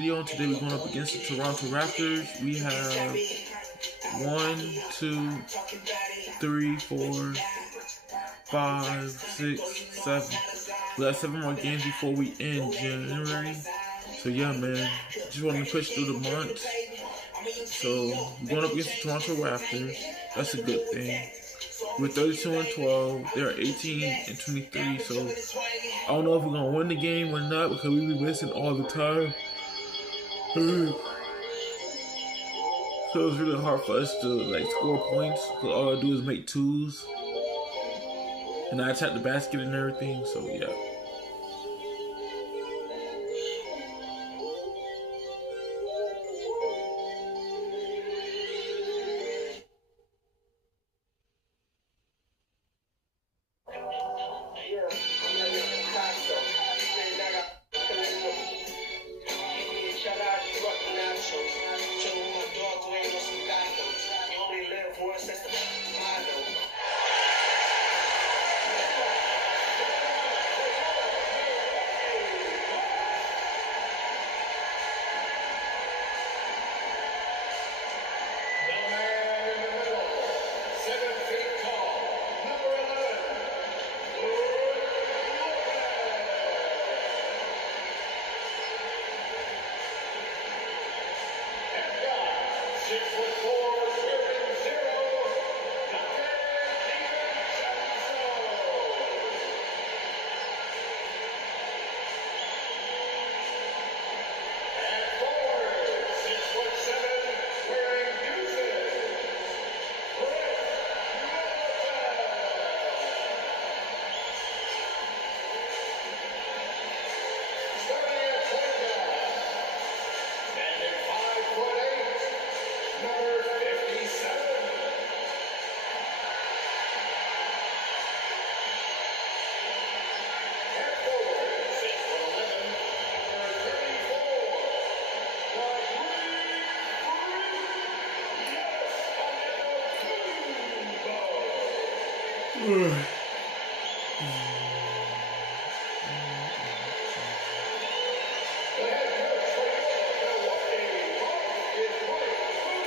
Video. Today we're going up against the Toronto Raptors. We have 1, 2, 3, 4, 5, 6, 7. We got 7 more games before we end January. So yeah, man, just wanted to push through the months. So we're going up against the Toronto Raptors. That's a good thing. We're 32-12. They're 18-23. So I don't know if we're gonna win the game or not because we be missing all the time. So it's really hard for us to score points because all I do is make twos, and I attack the basket and everything. So yeah.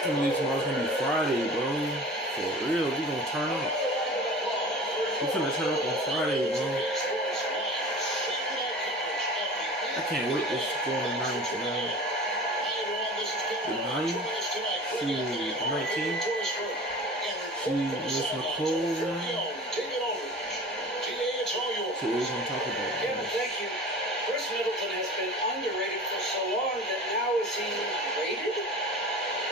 I believe tomorrow's gonna be Friday, bro. For real, we gonna turn up. We finna turn up on Friday, bro. I can't wait to go on the 9th, man. The 9th to the 19th. See Miss Nicole, man. So what we're gonna talk about. Yeah, thank you. Chris Middleton has been underrated for so long that now is he rated?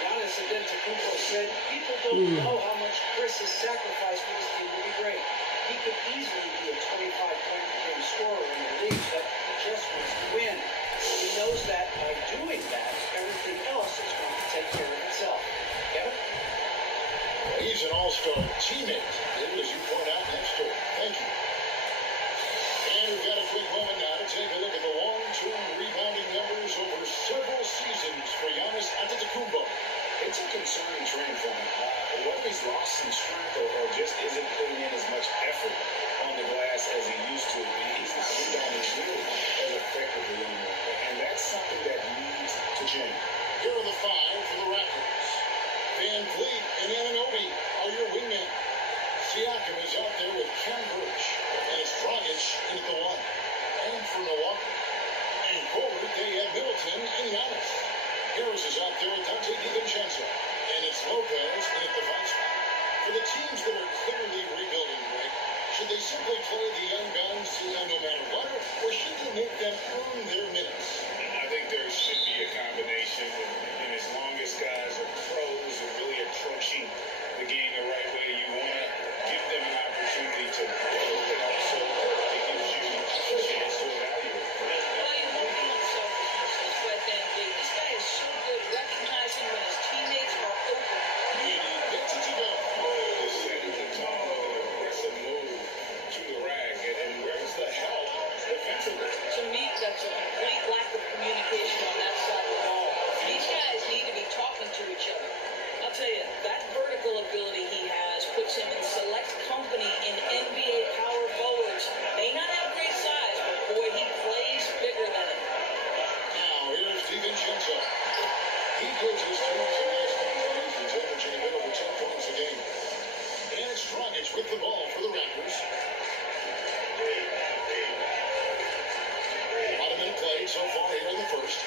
Giannis Antetokounmpo said people don't know how much Chris has sacrificed for this team to be great. He could easily be a 25-point per game scorer in the league, but he just wants to win. He knows that by doing that, everything else is going to take care of itself. Kevin? He's an all-star teammate, as you point out in that story. Thank you. And we've got a quick moment now to take a look at the long-term rebounding numbers over several seasons for Giannis Antetokounmpo. It's a concerning trend for him. Whether he's lost some strength or just isn't putting in as much effort on the glass as he used to, he's not rebounding nearly as effectively anymore. And that's something that needs to change. Here are the 5 for the Raptors. Van Vliet and Anunoby are your wingmen. Siakam is out there with Ken Burch, and it's Dragic in at the 1. And for Milwaukee. And forward, they have Middleton and Giannis. Harris is out there with Dante DiVincenzo. And it's Lopez in at the 5 spot. For the teams that are clearly rebuilding, Greg, should they simply play the young guns no matter what, or should they make them earn their minutes? I think there should be a combination, and as long as guys are pros and really approaching the game the right way, you want to give them an opportunity to grow, but also it gives you a chance to evaluate. Well, you hope you don't selfishness, but then this guy is so good recognizing when his teammates are open. And he gets it to go. Just setting the tone with an aggressive move to the rack, and where's the help defensively? To me, that's a complete lack of communication on that side of the ball. These guys gives his team some nice confidence. He's averaging a bit over 10 points a game. And it's Dragic with the ball for the Raptors. About a minute played so far here in the first.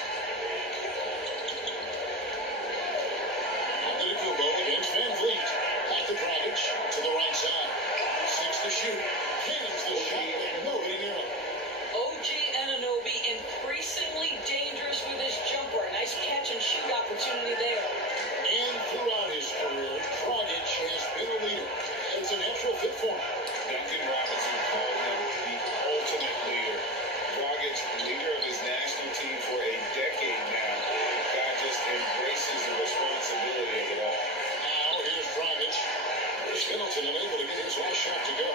Against Van Vliet. Back to Dragic to the right side. 6 to shoot. Cannons the shot, but nobody near him. OG Anunoby increasingly dangerous with his jumper. Nice catch and shoot opportunity there. And throughout his career, Dragic has been a leader. It's a natural fit for him. Duncan Robinson called him the ultimate leader. Dragic, leader of his national team for a decade now. Guy just embraces the responsibility of it all. Now here's Dragic. Chris Middleton unable to get his last shot to go.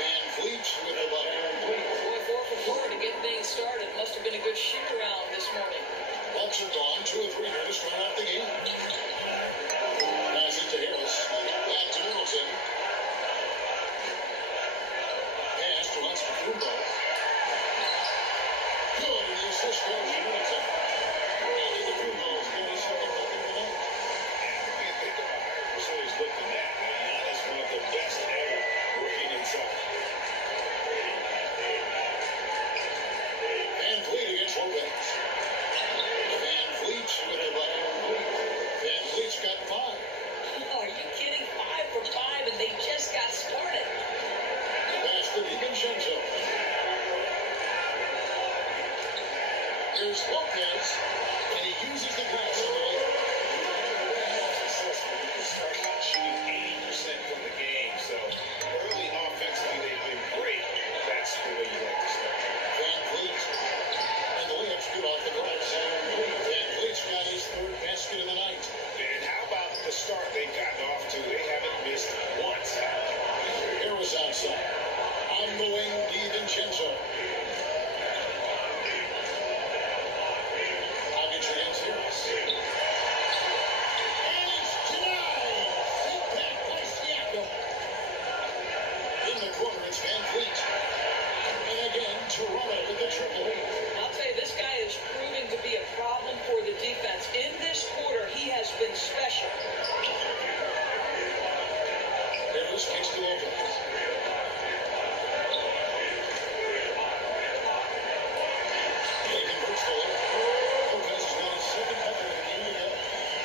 Van Vliet with the ball. Boy, 4 for 4 to get things started. Must have been a good shoot around this morning. Bucks are gone. 2 of 3 here to start off the game. Pass it to Harris. Back to Middleton. Pass to Antetokounmpo. Good, and the assist goes to Middleton. Antetokounmpo's got his second bucket of the night. And think of a higher percentage look than that. Giannis, one of the best ever working inside. Van Vliet against Lopez. Van Vliet with the bucket. Van Vliet's got 5. Oh, are you kidding? 5 for 5, and they just got started. Pass to DiVincenzo. Here's Lopez, and he uses the glass on the way. Successful because starting out shooting 80% from the game. So early offensively, they've been great. That's the way you like to start. Van Vliet. And the layup's good off the glass. Van Vliet's got his 3rd basket of the night. And how about the start they've gotten off to? They haven't missed once. Harris outside. On the wing, DiVincenzo. Dragic against Harris. And it's denied. Hit back by Siakam. In the corner, it's Van Vliet. And again, Toronto with the triple. I'll tell you, this guy is proving to be a problem for the defense. In this quarter, he has been special. Harris kicks to Lopez. He converts the layup. Lopez has got his 2nd bucket of the game to go.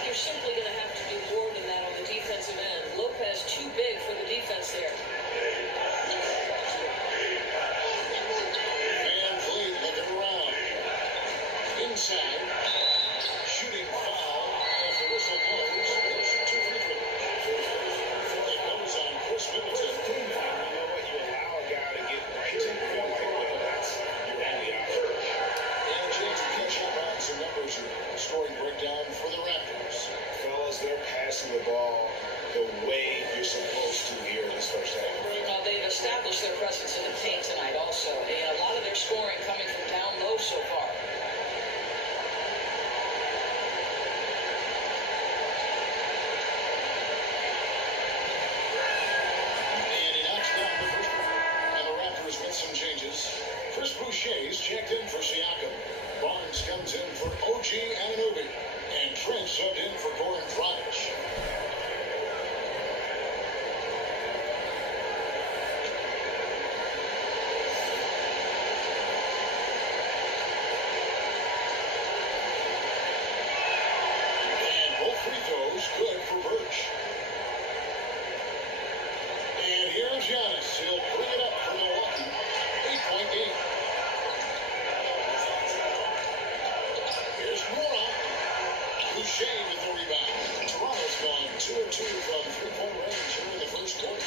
You're simply going to have to do more than that on the defensive end. Lopez too big for the defense there. Van Vliet looking around. Inside. Shooting foul. As the whistle blows, there's 2 free throws. It goes on Chris Middleton. You know what? You allow a guy to get right to the rim like that. That's your only option. And a chance to catch up on some numbers here. Scoring breakdown for the Raptors. Fellas, they're passing the ball the way you're supposed to here in this first half. They've established their presence in the paint tonight also. And a lot of their scoring coming from down low so far. And he knocks down the first one. And the Raptors with some changes. Chris Boucher's checked in for Siakam. Barnes comes in for OG Anunoby. And Trent subbed in for Goran Dragic. And both free throws good for Birch. And here's Giannis. He'll bring it up for Milwaukee. 8-point game. Here's Mora. Boucher with the rebound. Toronto's gone 2 of 2 from 3-point range here in the first quarter.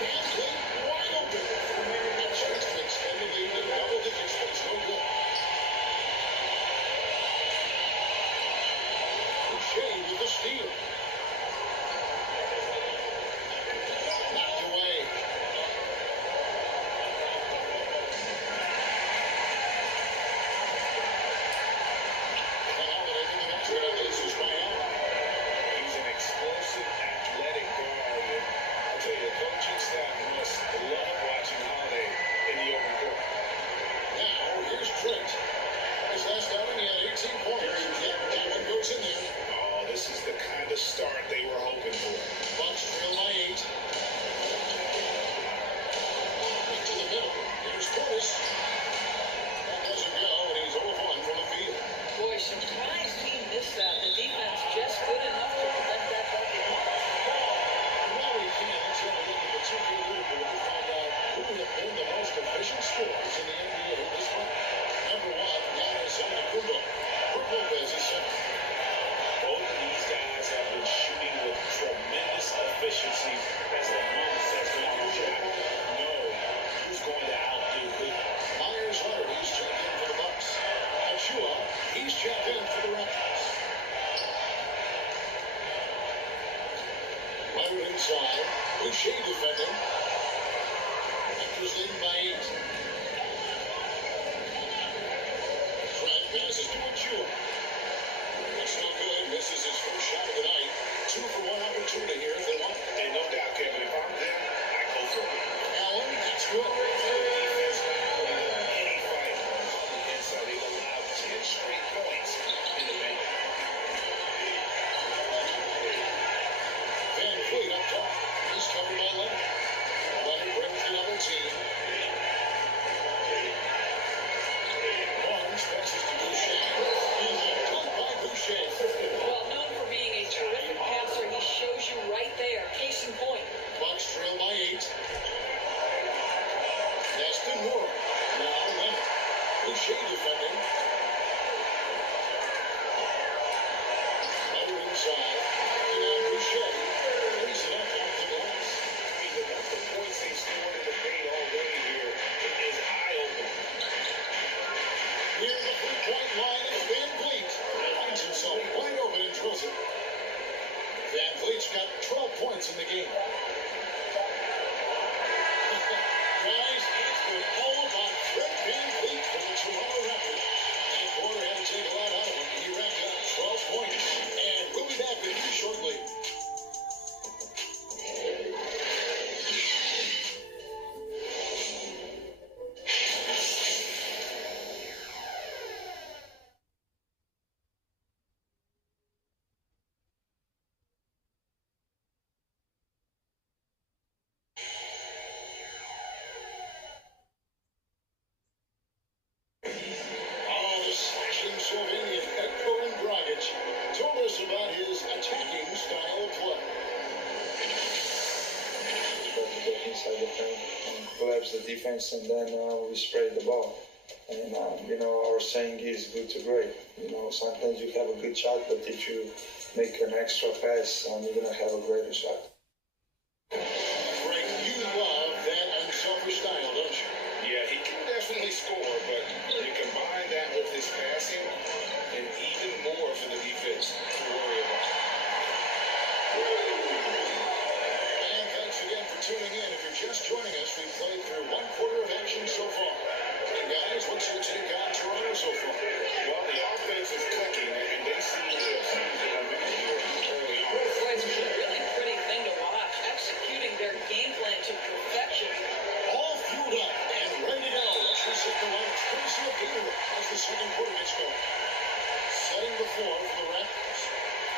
Van Vliet wide open. A chance to extend the lead to double digits, but it's no good. Boucher with the steal. Knocked away. And Holiday to the basket on the assist by Allen. He's an explosive, athletic guard. And I'll tell you, the coaching staff must love watching Holiday in the open court. Now, here's Trent. His last outing, he had 18 points. Yet that one goes in there. for the Raptors. Leonard inside. Boucher defending. Raptors leading by 8. Trent passes to Achua. It's no good. Misses his first shot of the night. 2 for 1 opportunity here if they want. And no doubt, Kevin, if I'm them, I go for it. Allen, that's good. Defense now in any fight on the inside. They've allowed 10 straight points in the paint. Van Fleet up top. He's covered by Leonard. Leonard brings the double team. Barnes passes to Boucher. And done by Boucher. Well, known for being a terrific passer, he shows you right there. Case in point. Bucks trail by 8. Destin Moore. Now Leonard. Boucher defending. Leonard inside. And now Boucher. Lays it up off the glass. I mean, the number of points they've scored in the paint already here is eye-opening. Near the 3-point line is Van Vliet. Finds himself wide open and drills it. Van Vliet's got 12 points in the game. Guys, it's been all about Fred Van Vliet for the Toronto Raptors. That quarter had to take a lot out of him. He racked up 12 points. And we'll be back with you shortly. Oh, the slashing Slovenian Edko Dragic told us about his attacking style of play. Got to get inside the paint and collapse the defense, and then we spray the ball. And our saying is good to great. Sometimes you have a good shot, but if you make an extra pass, you're gonna have a greater shot. Greg, you love that unselfish style, don't you? Yeah, he can definitely score, but you combine that with his passing, and even more for the defense to worry about. And thanks again for tuning in. If you're just joining us, we've played through 1 quarter of action so far. And guys, what's your take on Toronto so far? Well, the offense is clicking, and they seem to have seized the momentum here early on. Boy, it's a really pretty thing to watch. Executing their game plan to perfection. All fueled up and ready to go. Let's reset the lineups. Courtesy of Gator as the second quarter gets going. Setting the floor for the Raptors.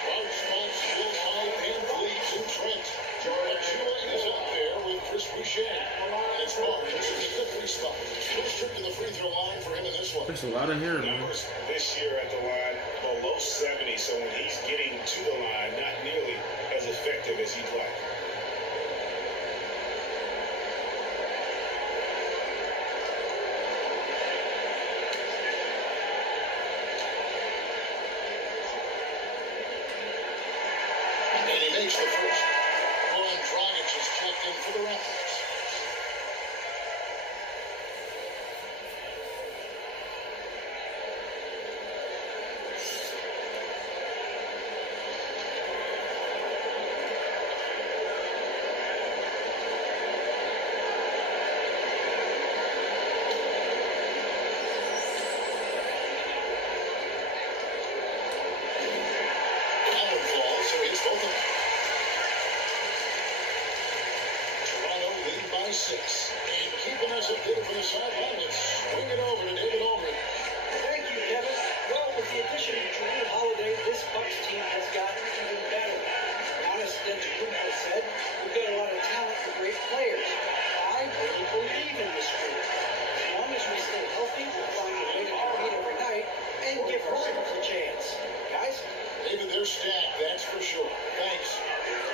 Large spots filled by Van Vliet and Trent. Achua is out there with Chris Boucher. And it's Barnes in the 3 spot. First trip to the free throw line for him in this one. That's a lot of hair, man. Numbers this year at the line below 70, so when he's getting to the line, not nearly as effective as he'd like. And he makes the first. Goran Dragic is checked in for the Raptors. Allen falls, so he's both of them. Toronto leading by 6. And keeping us updated from the sideline, let's swing it over to David Aldridge. Thank you, Kevin. Well, with the addition of Drew Holiday, this Bucks team has gotten even better. Giannis Antetokounmpo said, "We've got a lot of talent and great players. I really believe in this group. As long as we stay healthy, we'll find a way to compete every night and give ourselves a chance." Guys? David, they're stacked, that's for sure. Thanks.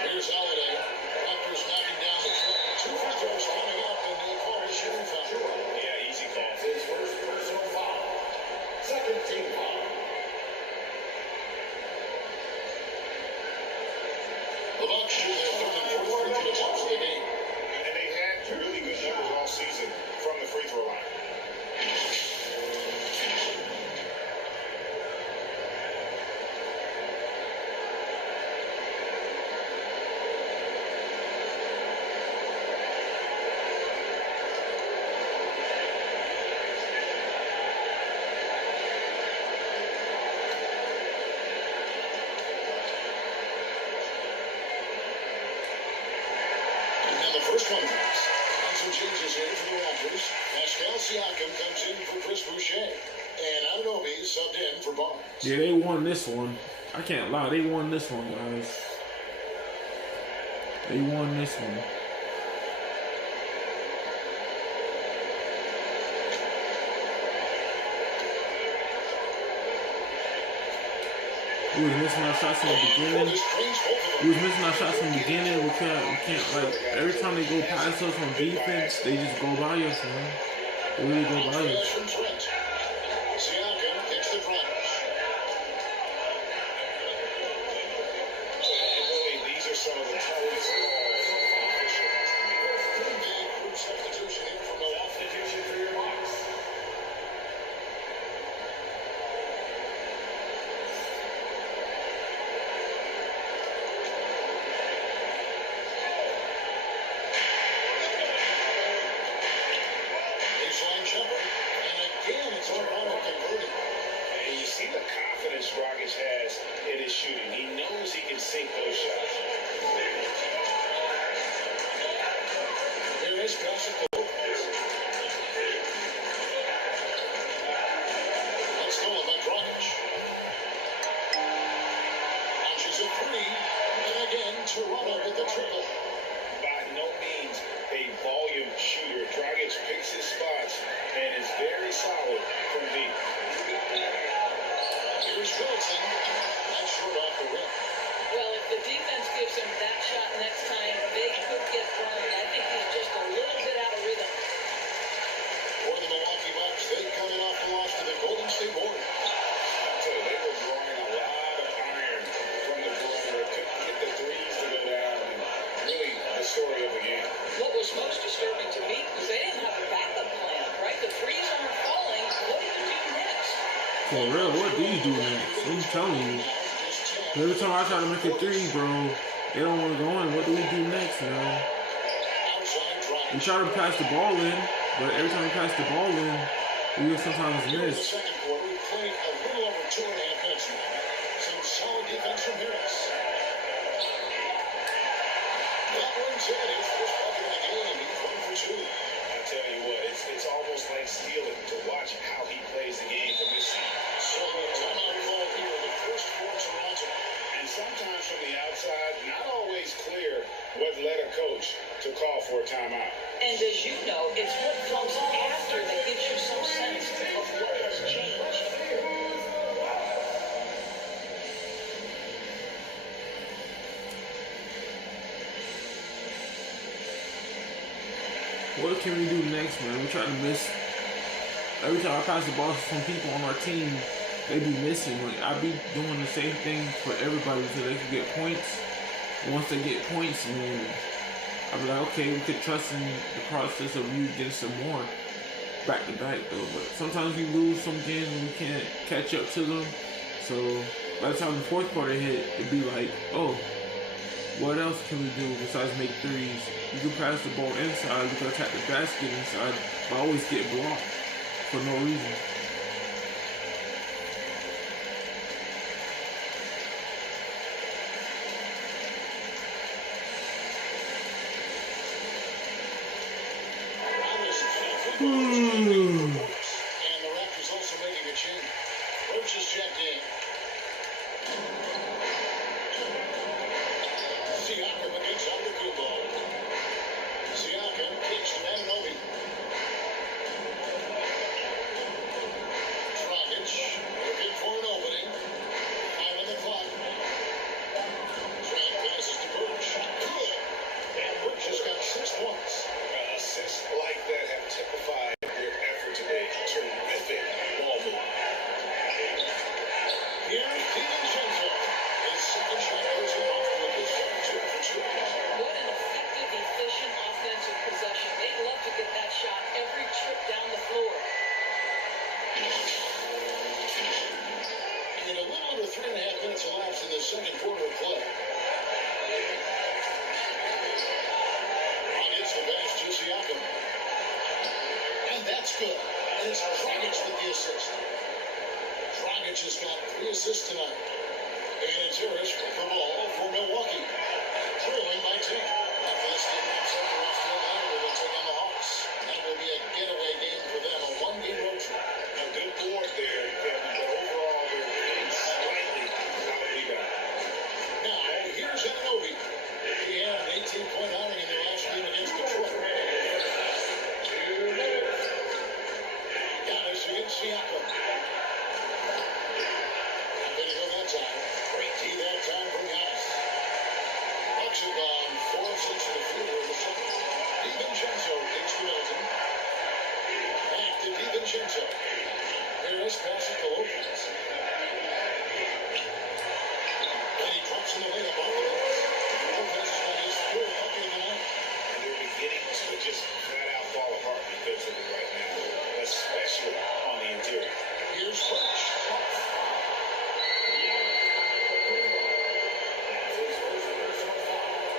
Here's Holiday. Raptors knocking down the trip. 2 free throws coming up, and they call the shooting foul. Yeah, easy call. His first personal foul. Second team foul. The Bucks shoot their third and fourth free throw attempts of the game. And they've had really good numbers all season from the free throw line. First one comes. And some changes here for the Raptors. Pascal Siakam comes in for Chris Boucher. And Anunoby subbed in for Barnes. Yeah, they won this one. I can't lie, they won this one, guys. They won this one. We was missing our shots in the beginning. We was missing our shots in the beginning. We can't like every time they go past us on defense, they just go by us, man. They really go by us. Siakam gets the drive. These are some of the toughest Group substitution in from Milwaukee. For your box. Baseline jumper, and again it's Toronto converting. And you see the confidence Dragic has in his shooting. He knows he can sink those shots. Here is Patrick. That's stolen by Dragic. Launches a three, and again Toronto with the triple. By no means a volume shooter. Dragic picks his spots and is very solid from deep. Here's Wilson. That's short off the rim. Well, if the defense gives him that shot next time, they could get burned. I think he's just a little bit out of rhythm. For the Milwaukee Bucks, they coming off the loss to the Golden State Warriors. I'll tell you, they were drawing a lot of iron from the perimeter. Couldn't get the threes to go down. And really, the story of the game. What was most disturbing to me was they didn't have a backup plan, right? The threes aren't falling. What do you do next? For real, what do you do next? I'm telling you. Every time I try to make a three, bro, they don't want to go in. What do we do next, man? We try to pass the ball in, but every time we pass the ball in, we will sometimes In the miss. second quarter, we played a little over 2.5 minutes now. Some solid defense from Harris. That one's in. His first bucket of the game. He's 1 for 2. I tell you what, it's almost like stealing to watch how he plays the game from this season. So a timeout call here, the first for Toronto. And sometimes from the outside, not always clear what led a coach to call for a timeout. And as you know, it's what comes after that gives you some sense of what has changed. What can we do next, man? We try to miss. Every time I pass the ball to some people on our team, they be missing. Like, I be doing the same thing for everybody so they can get points. And once they get points, man, I be like, okay, we could trust in the process of you getting some more back to back though. But sometimes we lose some games and we can't catch up to them. So by the time the fourth quarter hit, it'd be like, oh, what else can we do besides make threes? You can pass the ball inside, you can attack the basket inside, but I always get blocked for no reason. And the Raptors also making a change. Roach is checked in. Siakam against Antetokounmpo. Siakam kicks to Anunoby. Dragic looking for an opening. 5 on the clock. Drag passes to Birch. Good. And Birch has got 6 points. Assists like that have typified their effort today. Terrific ball movement. Here, DiVincenzo. His second shot goes in off for a good start. 2 for 2. What an effective, efficient offensive possession. They'd love to get that shot every trip down the floor. And a little under 3.5 minutes elapsed in the second quarter of play. Dragic the pass to Siakam. And that's good. And it's Dragic with the assist. Dragic has got 3 assists tonight. And it's Harris with the ball for Milwaukee. Trailing by 10. After this game, wraps up the rest of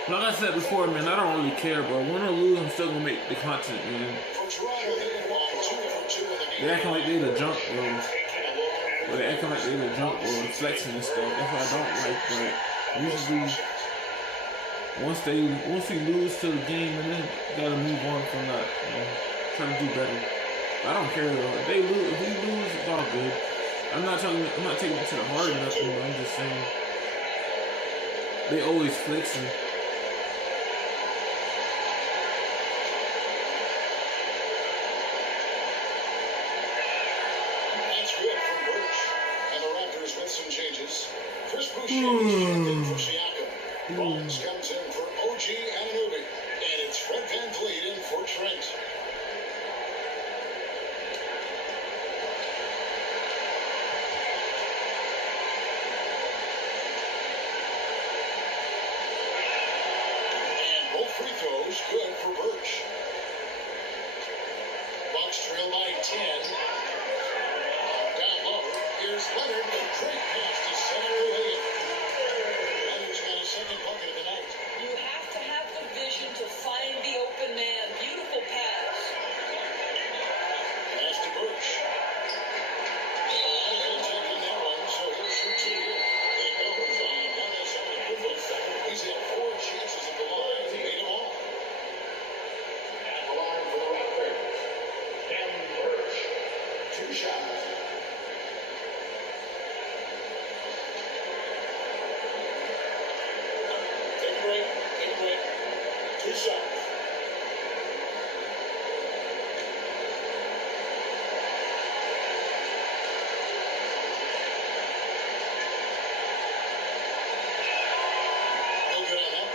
Like I said before, man, I don't really care, bro. Win or lose, I'm still gonna make the content, man. For Toronto, they have won 2 for 2 in the game. They acting like they the junk, bro. But they acting like they the junk, bro, flexing and stuff. That's what I don't like. But usually, once we lose to the game, and then gotta move on from that. You know, try to do better. I don't care though. If we lose, it's all good. I'm not taking it to the heart or nothing. But I'm just saying they always flexing. That's good from Birch. And the Raptors with some changes. Chris Boucher is in for Siakam. Rollins comes in for OG Anunoby. And it's Fred VanVleet in for Trent. And both free throws good for Birch. Bucks trail by 10. Down low, here's Leonard. Great pass to center Williams. Leonard's got his second bucket of the night. You have to have the vision to find the open man. Beautiful pass. Pass to Birch. A lot of contact on that one, so here's your 2 here. It goes on one as an equivalent. He's had 4 chances at the line. He made them all. At the line for the Raptors, Cam Birch. 2 shots. Take a break. Take a break. 2 shots. No good on that.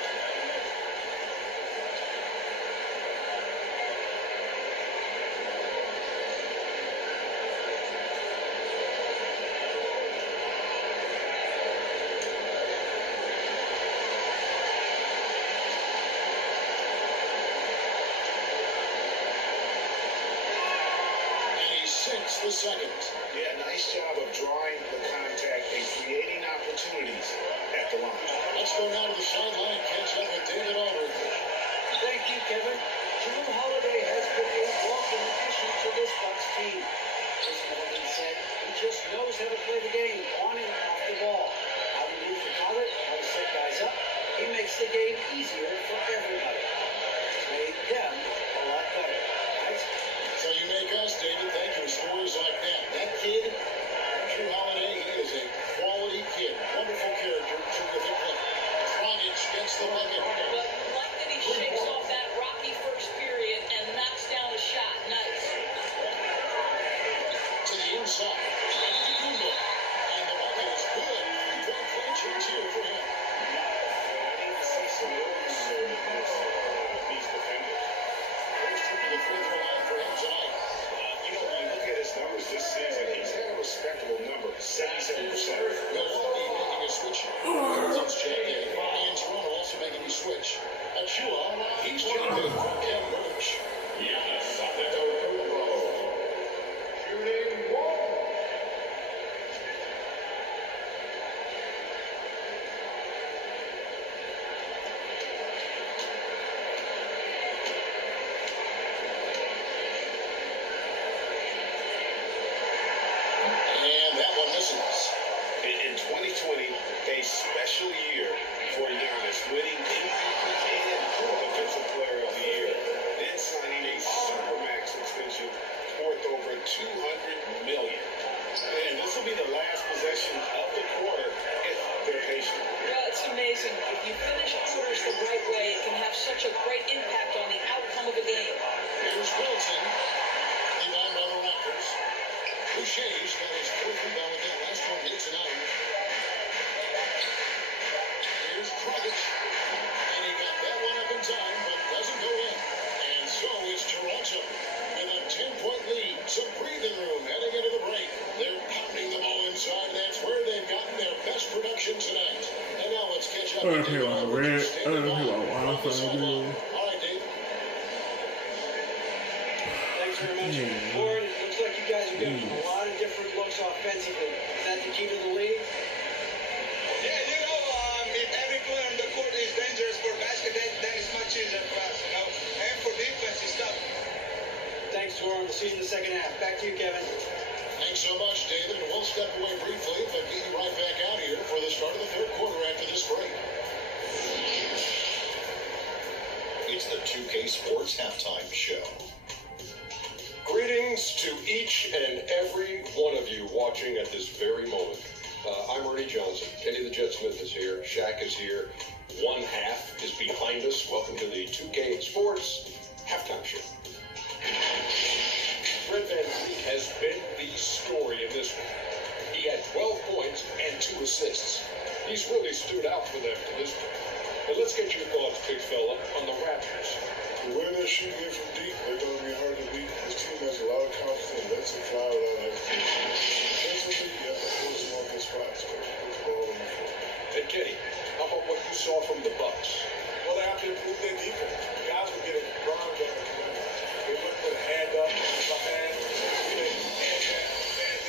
And he sinks the second. Yeah, nice job of drawing the contact and creating opportunities at the line. Let's go now to the sideline and catch up with David Aldridge. Thank you, Kevin. Drew Holiday has been a welcome addition to this Bucks team. As Morgan said, he just knows how to play the game, on and off the ball. How to move the target, how to set guys up. He makes the game easier for everybody. Made them a lot better. That's So you make us, David. Thank you. Stories like that. That kid, Drew Holiday, he is a quality kid. Wonderful character. Terrific play. Dragic gets the bucket. But like that he shakes off that rocky first period and knocks down a shot. Nice. To the inside. Antetokounmpo. And the bucket is good. Great franchise here for him. I need to see some moves in these defenders. First trip to the free throw line for him tonight. You know, when you look at his numbers this season, he's had a respectable number, 77%. Milwaukee making a switch. Cousins checked in. And Toronto also making a switch. Achua, he's checked in from Cam Birch. Yes, Antetokounmpo. Shooting 1. And that one misses. In 2020, a special year for Giannis, winning MVP and Defensive Player of the Year, then signing a Supermax extension worth over $200 million. And this will be the last possession of the quarter if they're patient. Well, it's amazing. If you finish quarters the right way, it can have such a great impact on the outcome of a game. Here's Wilson. Rebound by the Raptors. Boucher's got his fourth rebound with that last one hit tonight. Here's Dragic. And he got that one up in time, but doesn't go in. And so is Toronto with a 10-point lead. Some breathing room heading into the break. They're pounding the ball inside. That's where they've gotten their best production tonight. And now let's catch up. I don't care about red. I don't care about wildfire. All right, Dave. Thanks very much. Warren, it looks like you guys are getting a lot of different looks offensively. Is that the key to the league? Yeah, if every player on the court is dangerous for basketball. see you in the second half. Back to you, Kevin. Thanks so much, David. And we'll step away briefly, but get you right back out here for the start of the third quarter after this break. It's the 2K Sports Halftime Show. Greetings to each and every one of you watching at this very moment. I'm Ernie Johnson. Kenny the Jet Smith is here. Shaq is here. One half is behind us. Welcome to the 2K Sports Halftime Show. Fred VanVleet has been the story in this one. He had 12 points and 2 assists. He's really stood out for them to this point. But let's get your thoughts, big fella, on the Raptors. The way they're shooting it from deep, they're going to be hard to beat. This team has a lot of confidence. That's a fly without hesitation. Defensively, you have to force them on their spots, but put the ball on the floor. And Kenny, how about what you saw from the Bucks? Well, they have to improve their defense. Guys were getting burned down the perimeter. They wouldn't put a hand up, a hand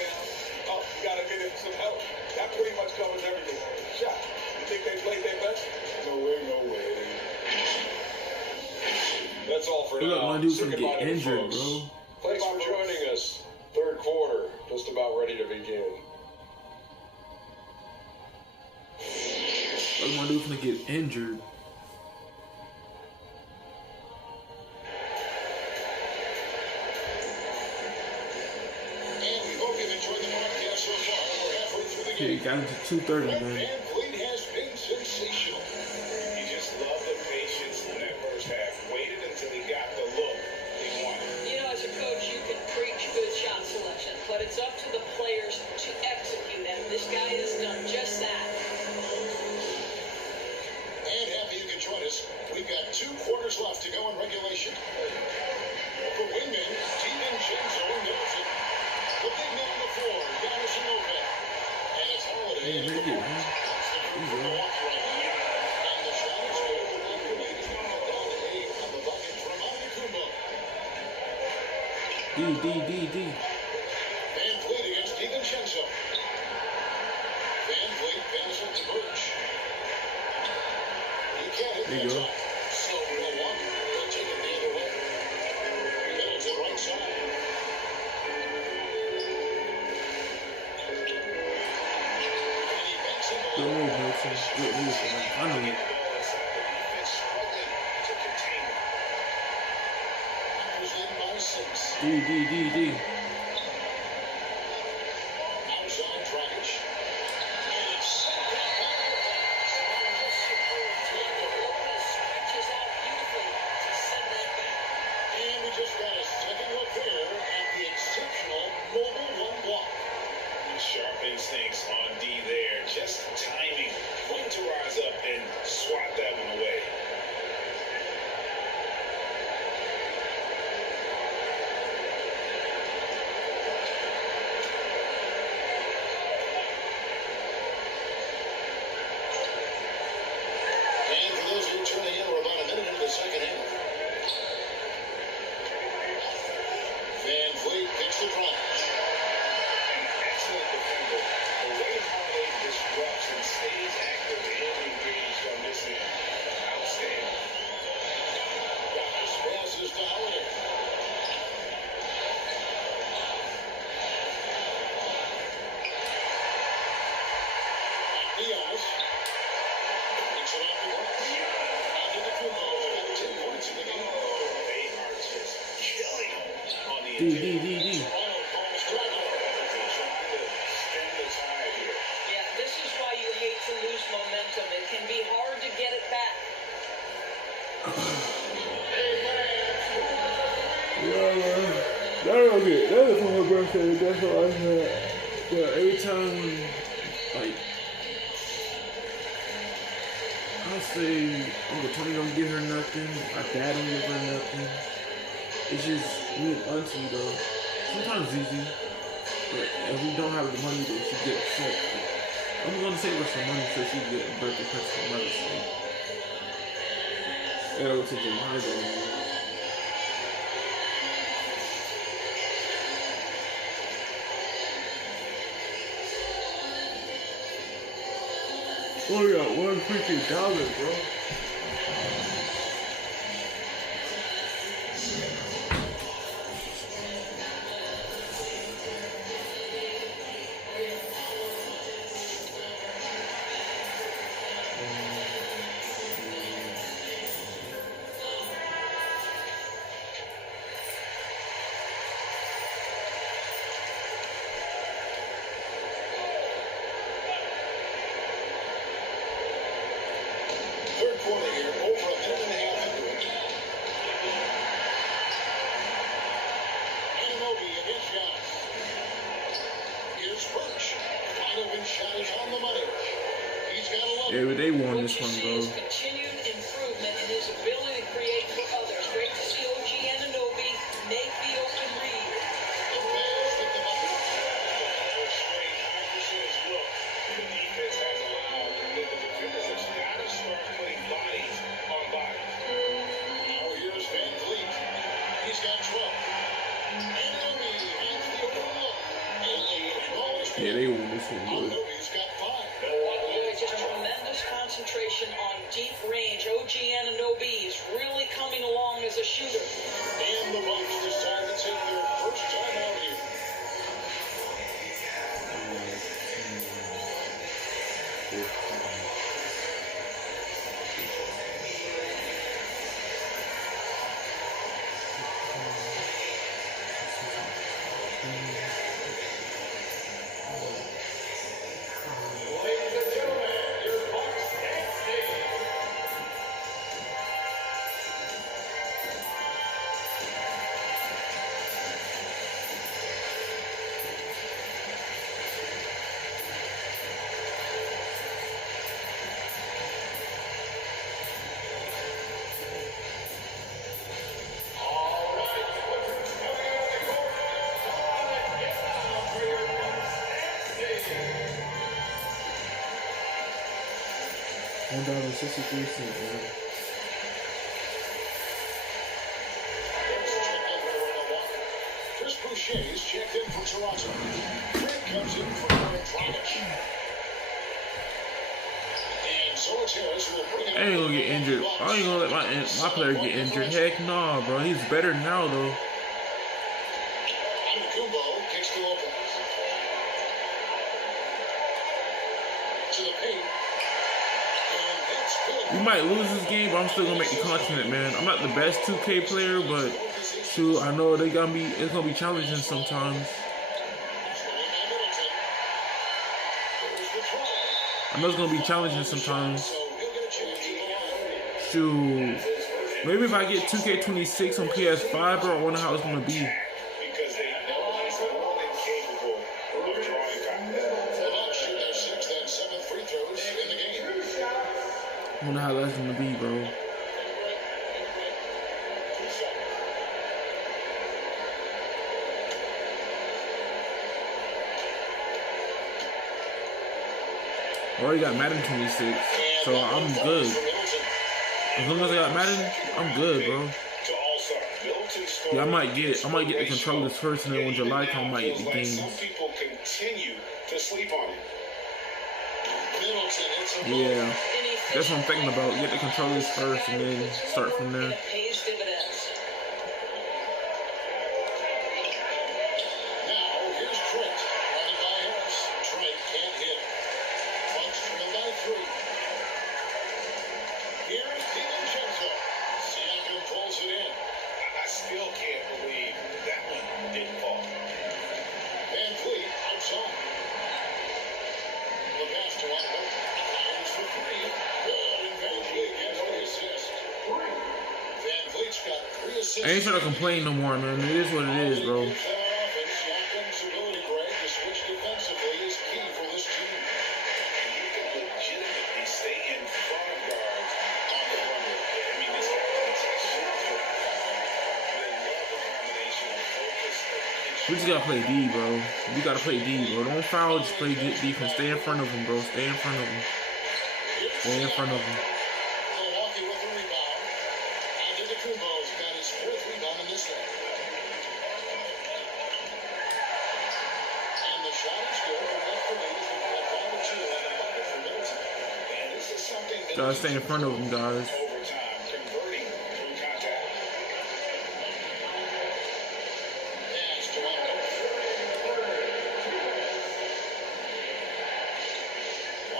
down. Oh, you got to get him some help. That pretty much covers everything. Shot. You think they played their best? No way, no way. That's all for Look, now. my dude's Say gonna goodbye get to the injured, folks. bro. Thanks for joining us. Third quarter, just about ready to begin. Look, my dude's gonna get injured. And we hope you've enjoyed the broadcast so far. We're halfway through the Yeah, he game. got into 230, Fred man. VanVleet has been sensational. He just loved the patience in that first half. Waited until he got the look he wanted. You know, as a coach, you can preach good shot selection, but it's up to the players to execute, and this guy has done just that. And happy you could join us. We've got 2 quarters left to go in regulation. For wingman, DiVincenzo knows it. The big man on the floor, Giannis Anoka. And it's Holiday. Hey, look at him, man. It's the crew from Milwaukee right now. And the shot is good. The Lakers lead is going to cut down to 8 on the bucket from Antetokounmpo. D. VanVleet against DiVincenzo. VanVleet passes it to Birch. He can't hit There you that go. time. So Milwaukee, they'll take it the other way. Middleton right side. And he banks it Good below. move, Milton. Good move, man. I know it. Ball inside the defense struggling to contain him. Raptors leading by 6. D. Outside Dragic. And it's set back by Lopez. Lopez stretches out beautifully to send that back. And we just got a second look there at the exceptional mobile 1 block. Sharp instincts on D there. Just timing. When to rise up and swat that one away. And for those of you tuning in, we're about a minute into the second half. VanVleet picks the drive. An excellent defender. The way Holiday disrupts and stays active and engaged on this end. Outstanding. Giannis passes to Holiday. Giannis picks it off the ground. Antetokounmpo's got 10 points in the game. They are just killing him on the D. interior. Toronto calls timeout. They're trying to stem the tide here. Yeah, this is why you hate to lose momentum. It can be hard to get it back. Yeah, man. That was for her birthday. That's what I said. Yeah, every time, like, I say Uncle Tony don't give her nothing, my dad don't give her nothing. It's just me and Auntie, though. Sometimes it's easy, but if we don't have the money, then she get upset. I'm gonna save her some money so she can get a birthday present for Mother's Day. I gotta go to July, though. Oh yeah, $150, bro. quarter here, over a minute and a half into it. Anunoby against Giannis. Here's Birch. Final shot is on the money. He's got 11. Yeah, but they won What this you one, see bro. is continued improvement in his ability to create for others. Great to see OG Anunoby make the open read. The Bears get the bucket. Straight high percentage look. The defense has allowed. The defenders have got to start putting bodies on bodies. Now here's Van Vliet. He's got 12. Anunoby has the open look. Yeah, they won this one, bro. Anunoby's got 5. Boy, just tremendous concentration on deep range. OG Anunoby is really coming along as a shooter. And the Bucks decide to take their first time out here. Ladies and gentlemen, your Bucks next game. All right, Clippers coming on the court. Come on and get down for your Bucks next game. $1.63, man. Chris Boucher is checked in for Toronto. Craig comes in for Dragic. And Solitaires will bring I ain't gonna get injured. I ain't gonna let my player get injured. Heck nah, bro. He's better now, though. Antetokounmpo kicks to Lopez. To the paint. And that's good. We might lose this game, but I'm still gonna make the continent, man. I'm not the best 2K player, but shoot, I know it's gonna be challenging sometimes. I know it's gonna be challenging sometimes. Shoot, maybe if I get 2K26 on PS5, bro, I wonder how it's gonna be. Because they know he's more than capable of drawing time. The Bucks shoot their 6th and 7th free throws in the game. I wonder how that's gonna be, bro. I already got Madden 26, so I'm good. As long as I got Madden, I'm good, bro. To All-Star. Middleton's story Yeah, I might get the controllers first, and then when July comes, I might get the feels like games. some people continue to sleep on him. Middleton hits a Yeah, that's what I'm thinking about. Get the controllers first, and then start from there. It pays dividends. Now, here's Trent. Running by Harris. Trent can't hit. Bucks trail by 3. Here's DiVincenzo. Siakam pulls it in. I still can't believe that one didn't fall. Van Vliet outside. The pass to Otto. Fires for 3. Good, and Van Vliet gets the assist. Van Vliet's got 3 assists. I ain't trying to complain no more, man. It is what it is, bro. And Siakam's ability, Greg, to switch defensively is key for this team. You can legitimately stay in front of guards on the perimeter. I mean, this guy can shoot for they love the combination of focus and We just gotta play D, bro. We gotta play D, bro. Don't foul, just play defense. Stay in front of him, bro. Stay in front of him. Stay in front of him. Milwaukee with a rebound. Antetokounmpo's got his 4th rebound in this one. And the shot is good. The referee is going to put down the 2 on the bucket for Middleton. and this is something that Gotta stay in front of him, guys. overtime, converting through contact. Pass to Otto.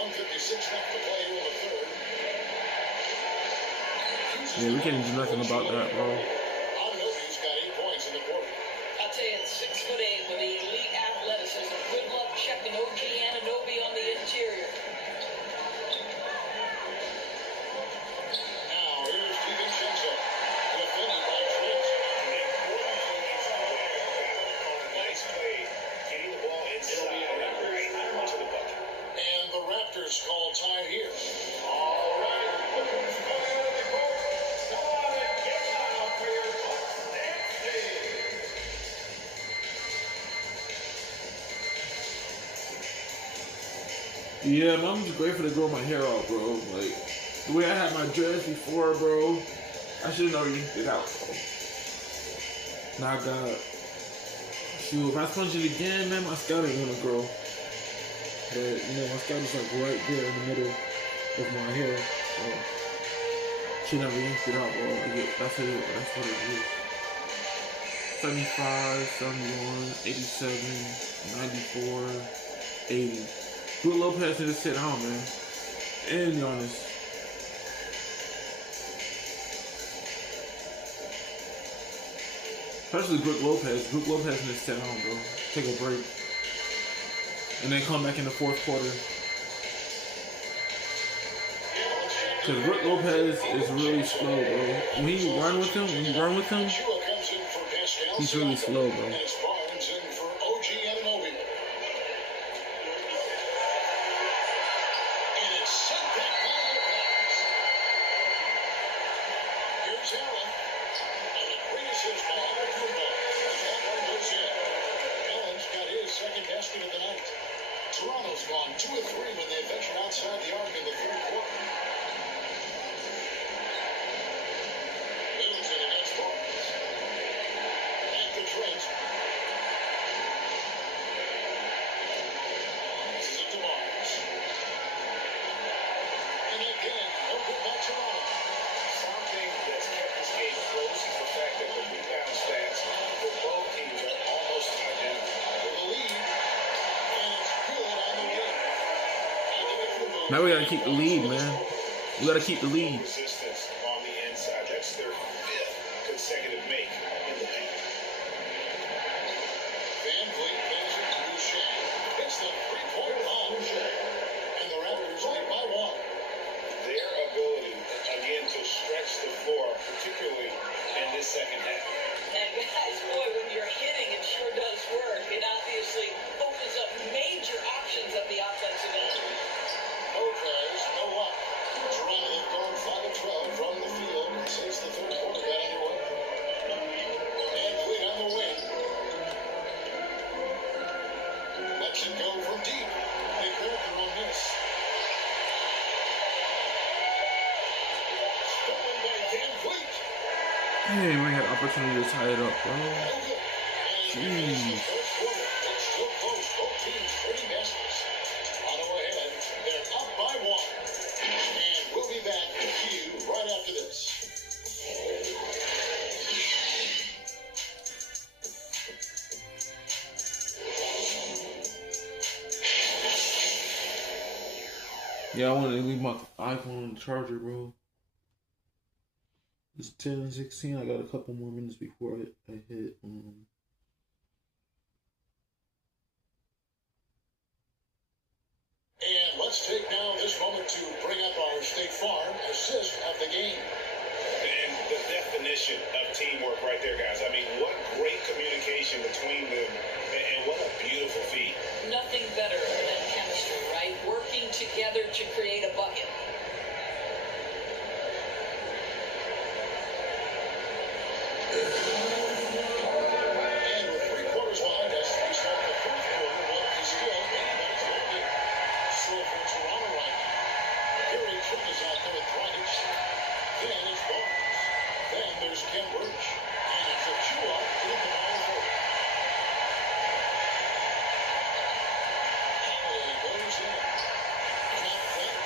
1:56 left to play here in the 3rd. Yeah, we can't do nothing about that, bro. Anunoby's got 8 points in the quarter. I'll tell you, 6'8" with elite athleticism. Good luck checking OG Anunoby on the interior. Yeah, man, I'm just grateful to grow my hair out, bro. Like, the way I had my dreads before, bro, I should have already inked it out, bro. Now I got, shoot, if I sponge it again, man, my scalp ain't gonna grow. But, you know, my scalp is like right there in the middle of my hair. So, should never inked it out, bro. That's what it is. 75, 71, 87, 94, 80. Brook Lopez need to sit down, man. And be honest. Especially Brook Lopez. Brook Lopez need to sit down, bro. Take a break. And then come back in the fourth quarter. Because Brook Lopez is really slow, bro. When you run with him, he's really slow, bro. Toronto's gone 2 of 3 when they ventured outside the arc in the third quarter. Middleton against Barnes. Back to Trent. This is it to Barnes. And again, no good by Toronto. Something that's kept this game close is the fact that the rebound stats for both teams are almost identical. For the lead. Now we gotta keep the lead, man. We gotta keep the lead. Resistance on the inside. That's their 5th consecutive make in the paint. Van Vliet plays it to Boucher. Hits the three-point bomb. And the Raptors lead by 1. Their ability, again, to stretch the floor, particularly in this second half. And guys, boy, when you're hitting, it sure does work. It obviously opens up major options at the offensive end. Lopez, no luck. Toronto had gone 5 of 12 from the field since the third quarter got underway. And Vliet on the wing. Lets it go from deep. They cleared their own miss. Stolen by Van Vliet. Dang, we had opportunity to tie it up, bro. Jeez. First quarter, it's still close. Both teams trading baskets. Toronto ahead. They're up by 1. And we'll be back with you right after this. Yeah, I wanted to leave my iPhone on the charger, bro. It's 10 and 16. I got a couple more minutes before I hit. And let's take now this moment to bring up our State Farm assist of the game. And the definition of teamwork right there, guys. I mean, what great communication between them, and what a beautiful feat. Nothing better than chemistry, right? Working together to create a bucket. And with 3 quarters behind us, we start the fourth quarter, but we still anybody's looking. So for Toronto right now, Gary Trent is out there with Dragic. Then it's Barnes. Then there's Ken Birch. And it's Achua in the ball four. Holiday goes in.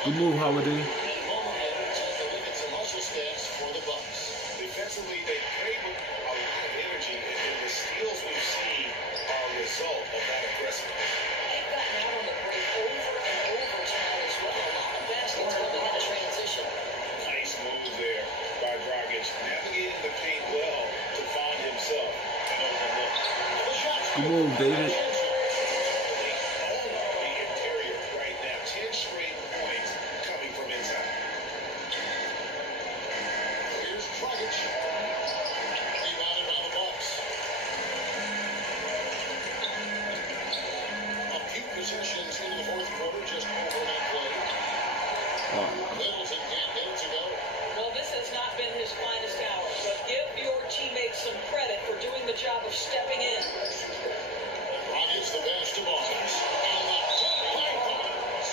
Good move, Holiday. And Roman takes a look at some muscle stats for the Bucks. Defensively, they played with a lot of energy, and the steals we've seen are a result of that aggressiveness. They've gotten out on the break over and over tonight as well. A lot of baskets coming in transition. Nice move there by Dragic, navigating the paint well to find himself an open look. Good move, David. They own the interior right now. 10 straight points coming from inside. Here's Dragic. Rebounded by the Bucks. A few possessions into the fourth quarter, just over that play. Middleton can't get it to go. Well, this has not been his finest hour, but give your teammates some credit for doing the job of stepping in. Rockets the pass to Barnes. And the dunk by Barnes.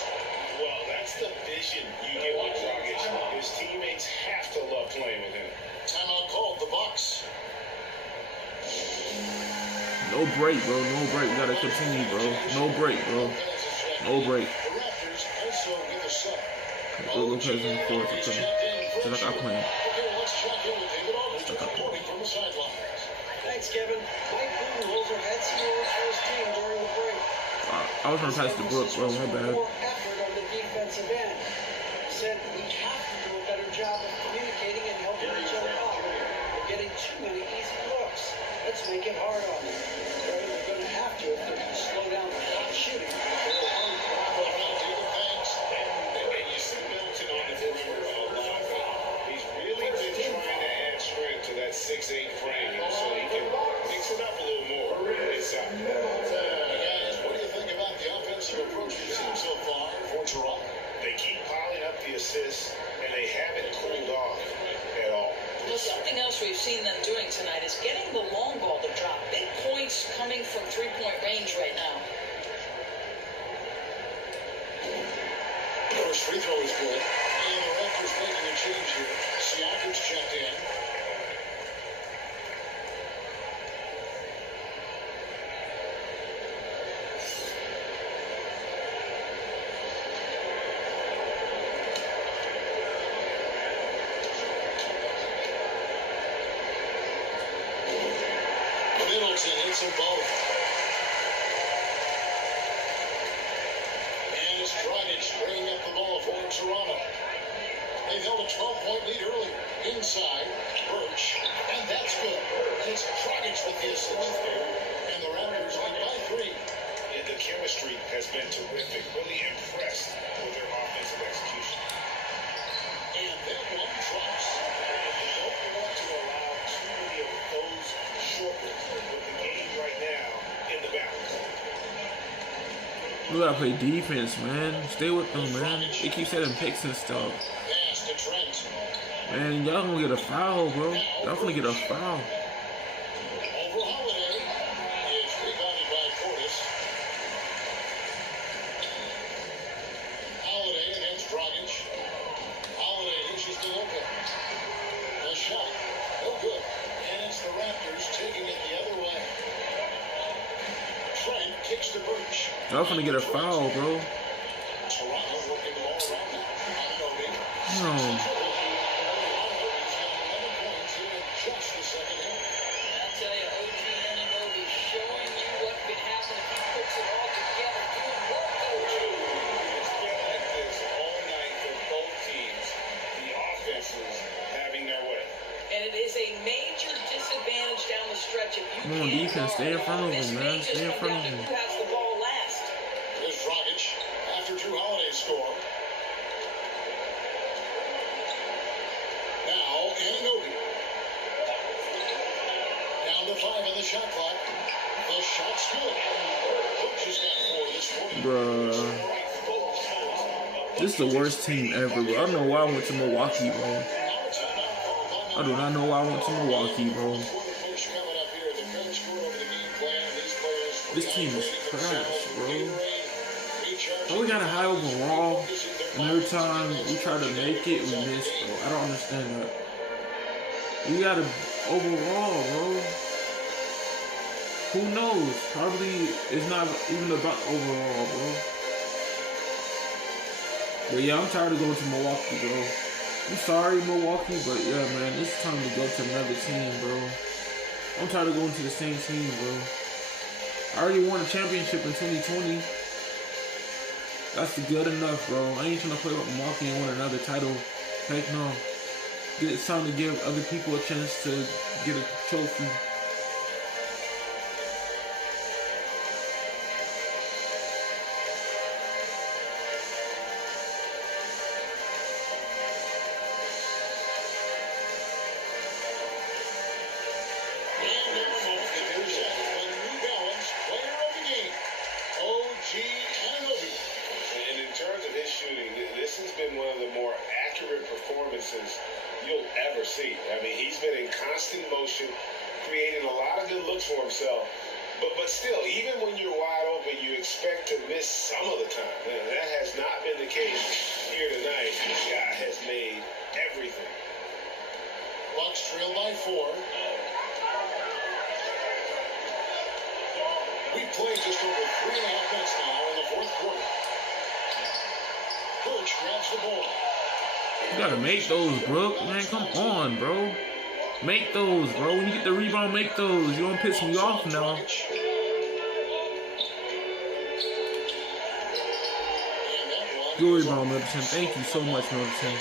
No break, bro. No break. We gotta continue, bro. No break, bro. No break. The Raptors also with a sub. Lopez in the fourth. Okay. Just like I planned. Okay, let's check in with David Aldridge reporting from the sidelines. Thanks, Kevin. Mike Budenholzer had some words for his team during the break. I was trying to pass to Brooks, bro. My bad. More effort on the defensive end. He said we have to do a better job of communicating and helping each other out. We're getting too many easy looks. Let's make it hard on them. We're going to have to if they're going to slow down the hot shooting. All right, David, thanks. And you see Middleton on the perimeter a lot. He's really been trying to add strength to that 6'8" frame so he can mix it up a little more inside. Guys, what do you think about the offensive approach we've seen so far for Toronto? They keep piling up the assists, and they haven't cooled off at all. Well, something else we've seen them doing tonight is getting the long ball to drop. Big points coming from three-point range right now. First free throw is good. And the Raptors making a change here. Siakam's checked in. Middleton hits them both. And it's Dragic bringing up the ball for Toronto. They held a 12-point lead earlier. Inside, Birch. And that's good. And it's Dragic with the assist. And the Raptors lead by 3. And the chemistry has been terrific. Really impressed with their offensive execution. And that one drops. You don't want to allow too many of those short ones with the game right now in the balance. We gotta play defense, man. Stay with them, man. They keep setting picks and stuff. Pass to Trent. Man, y'all gonna get a foul, bro. Y'all gonna get a foul. Over Holiday. It's rebounded by Portis. Holiday against Dragic. Holiday reaches the Lopez. A shot. No good. And it's the Raptors taking it the other way. Trent kicks to Birch. Y'all gonna get a foul, bro. Toronto working the ball around them. Anunoby. No. He's got 11 points here in just the second half. I'll tell you, OG Anunoby showing you what can happen if he puts it all together. Doing work, OG. It's been like this all night for both teams. The offenses having their way. And it is a major disadvantage down the stretch if you Come on, can't defense, guard. stay in front of This him, may man. just Stay in come front down of to him. who has the ball last. Here's Dragic after Drew Holiday's score. Now, Anunoby. Down to 5 on the shot clock. The shot's good. Coach has got 4 this morning. Bruh. This is the worst team ever, bro. I don't know why I went to Milwaukee, bro. I do not know why I went to Milwaukee, bro. This team is trash, bro. But we got a high overall, and every time we try to make it, we miss, bro. I don't understand that. We got a overall, bro. Who knows? Probably it's not even about overall, bro. But yeah, I'm tired of going to Milwaukee, bro. I'm sorry, Milwaukee, but yeah, man, it's time to go to another team, bro. I'm tired of going to the same team, bro. I already won a championship in 2020. That's good enough, bro. I ain't trying to play with Milwaukee and win another title. Heck no. It's time to give other people a chance to get a trophy. And in terms of his shooting, this has been one of the more accurate performances you'll ever see. I mean, he's been in constant motion, creating a lot of good looks for himself. But still, even when you're wide open, you expect to miss some of the time. And that has not been the case here tonight. This guy has made everything. Bucks trail by 4. played just over 3.5 minutes now in the fourth quarter. Birch grabs the ball. You gotta make those, Brooke. Man, come on, bro. Make those, bro. When you get the rebound, make those. You don't piss me off now. Good rebound, Middleton. Thank you so much, Middleton.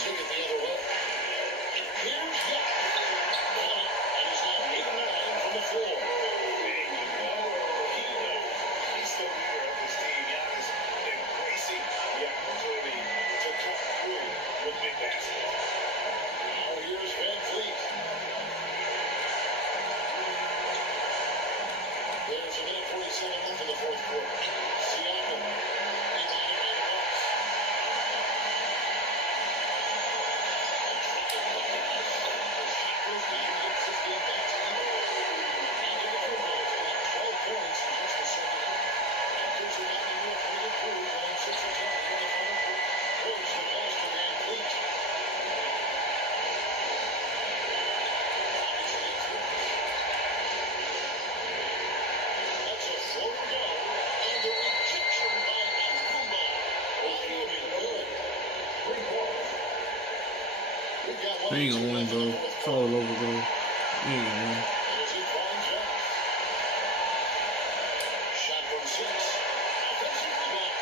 There's a minute 47 into the fourth quarter. Siakam. They ain't gonna win, bro. It's all over, bro. They ain't gonna win. Shot from 6. Offensive rebound.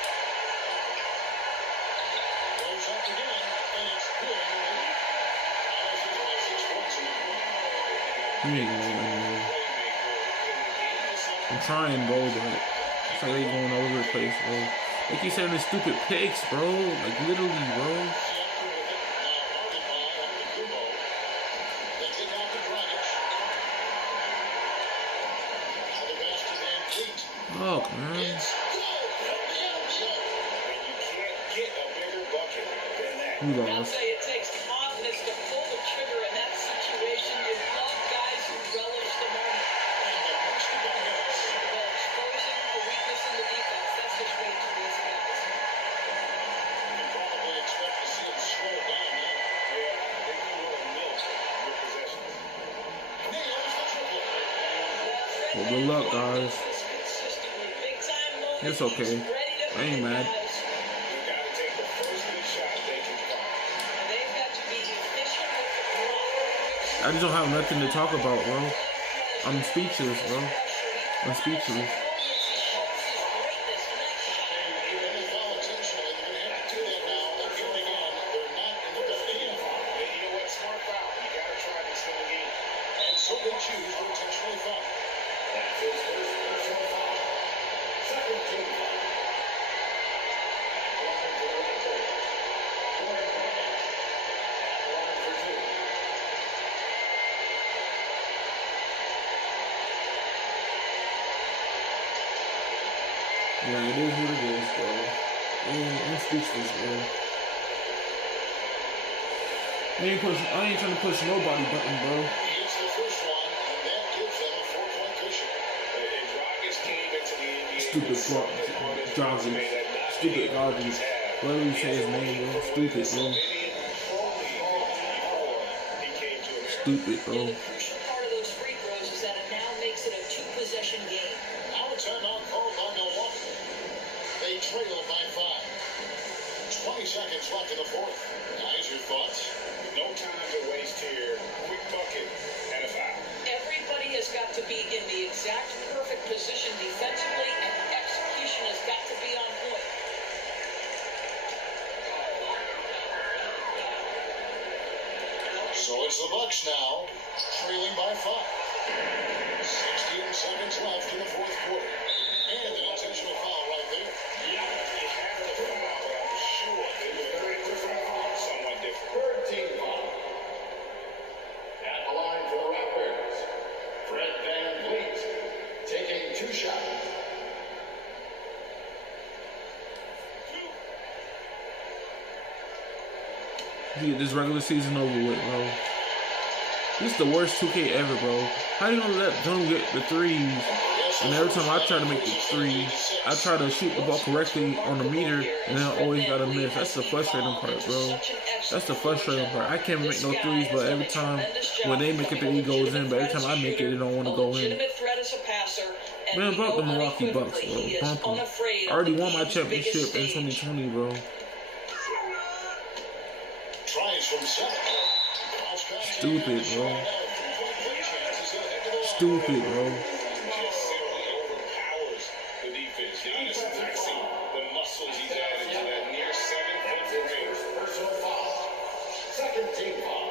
Goes up again, and it's good. Almost about 6 points in the quarter. They ain't gonna win, bro. I'm trying, bro, but it's like they going all over the place, bro. They keep saying the stupid picks, bro. Like, literally, bro. Fuck, man. And you can't get a bigger bucket than that. We I'll lost. say it takes confidence to pull the trigger in that situation. You love guys who relish the moment. Well, exposing a weakness in the defense, that's just way too easy, guys. You probably expect to see him slow down now. Yeah, they do want to milk your possession. Nails the triple. Well, good luck, guys. It's okay. I ain't mad. You got to take the first good shot they can find. They've got to be efficient with the ball. I just don't have nothing to talk about, bro. I'm speechless, bro. I'm speechless. Yeah, it is what it is, bro. I'm speechless, bro. I ain't trying to push nobody button, bro. It's the first one, and that gives them a 4-point cushion. And Dragic came into the NBA. Stupid Dragic. Stupid Dragic. Whatever you say his name, bro. Stupid, bro. Stupid, bro. The crucial part of those free throws is that it now makes it a 2-possession game. Now a timeout called by Milwaukee. They trail by 5. 20 seconds left in the fourth. Guys, your thoughts? No time to waste here. Quick bucket and a foul. Everybody has got to be in the exact perfect position defensively, and execution has got to be on point. So it's the Bucks now, trailing by 5. 16 seconds left in the fourth quarter. And an intentional foul right there. Yeah, they have the foul, but I'm sure they would have heard it somewhat different. Third team foul. At the line for the Raptors, Fred VanVleet taking 2 shots. Get this regular season over with, bro. This is the worst 2K ever, bro. How you gonna let them get the threes? And every time I try to make the three, I try to shoot the ball correctly on the meter, and then I always gotta miss. That's the frustrating part, bro. That's the frustrating part. I can't make no threes, but every time when they make a three, it goes in. But every time I make it, it don't want to go in. Legitimate threat as a passer, Man, bump the Milwaukee Bucks, bro. Bump them. I already won my championship in 2020, bro. Tries from 7. Stupid, bro. Stupid, bro. Just simply overpowers the defense. Giannis flexing the muscles he's added to that near 7-foot range. Personal foul. Second team foul.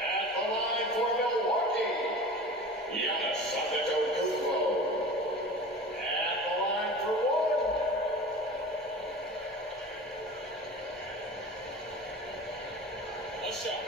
At the line for Milwaukee, Giannis Antetokounmpo. At the line for one. A shot.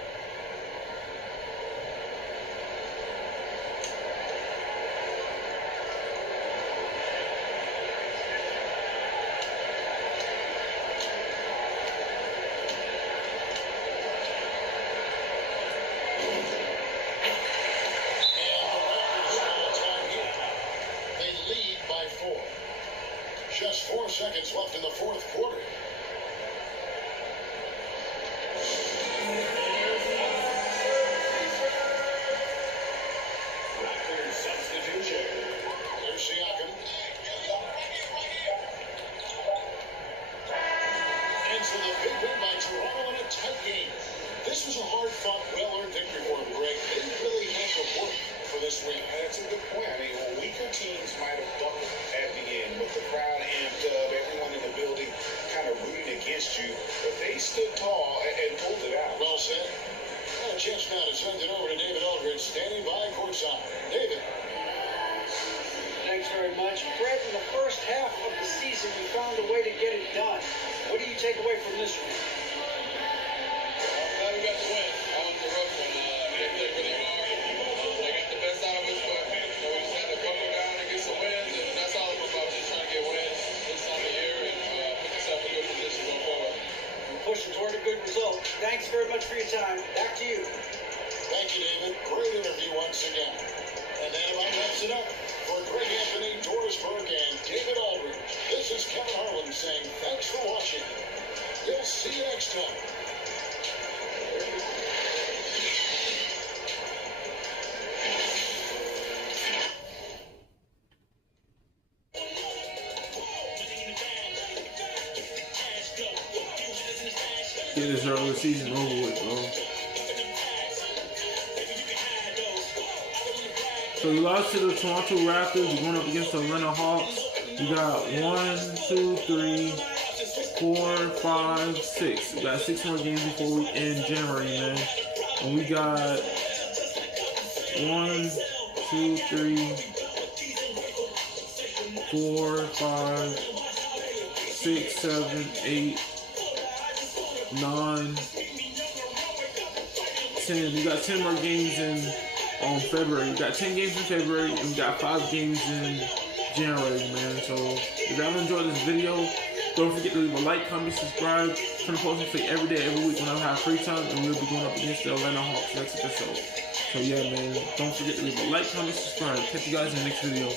Just 4 seconds left in the fourth quarter. Raptors substitution. There's Siakam. And so the big win by Toronto in a tight game. This was a hard-fought, well-earned victory for them, Greg. They really had to work for this win. That's a good point. I mean, weaker teams might have buckled at the end, but the crowd amped up, everyone in the building kind of rooting against you, but they stood tall and pulled it out. Well said. Got a chance now to send it over to David Aldridge, standing by courtside. David. Thanks very much. Fred, in the first half of the season, we found a way to get it done. What do you take away from this one? I'm glad we got the win. That was the rough one. They played really hard. They got the best out of us, but we just had to buckle down and get some wins, and that's all it was about, just trying to get wins this time of year and put yourself in a good position going forward. We're pushing toward a good result. Thanks very much for your time. Back to you. Thank you, David. Great interview once again. And that about wraps it up. For Greg Anthony, Doris Burke, and David Aldridge, this is Kevin Harlan saying thanks for watching. We'll see you next time. Get this regular season over with, bro. So you lost to the Toronto Raptors. You're going up against the Atlanta Hawks. You got 1, 2, 3, 4, 5, 6. We got 6 more games before we end January, man. And we got 1, 2, 3, 4, 5, 6, 7, 8, 9, 10. We got 10 more games in February. We got 10 games in February, and we got 5 games in January, man. So if y'all enjoyed this video, don't forget to leave a like, comment, subscribe. I'm trying to post this every day, every week when I have free time, and we'll be going up against the Atlanta Hawks next episode. So yeah, man, don't forget to leave a like, comment, subscribe. Catch you guys in the next video.